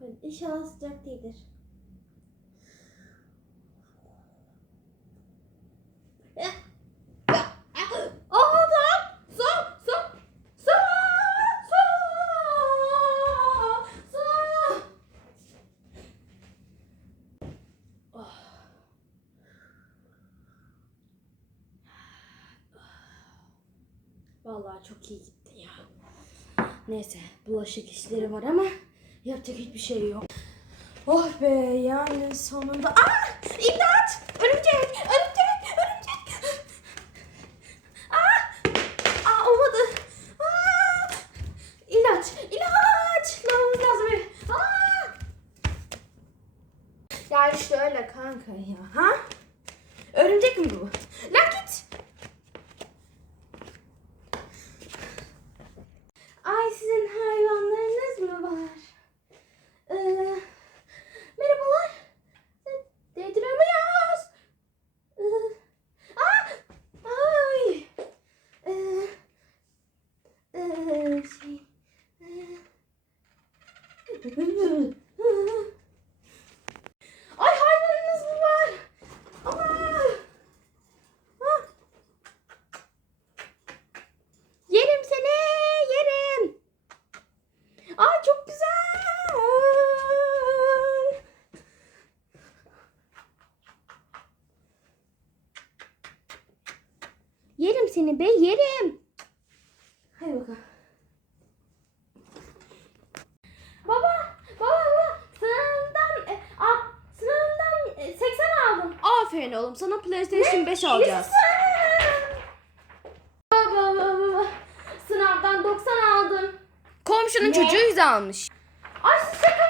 Hadi inşallah sıcak değildir. Vallahi çok iyi gitti ya. Neyse bulaşık işleri var ama yapacak hiçbir şey yok. Oh be yani sonunda. Aa! İmdat! Örümcek! Örümcek! Örümcek! Aa! Aa olmadı. Aa! İlaç! İlaç! Lavamız lazım. Aa! Ya işte öyle kanka ya. Ha? Örümcek mi bu? Lan git! Ay hayvanınız mı var? Ama. Yerim seni, yerim. Ay çok güzel. Yerim seni be, yerim. Hadi bakalım. Baba, baba, baba. Sınavından, e, a, sınavından e, 80 aldım. Aferin oğlum sana PlayStation 5 alacağız. Baba, baba, baba. Sınavdan 90 aldım. Komşunun Ne? çocuğu 100 almış. Ay siz şaka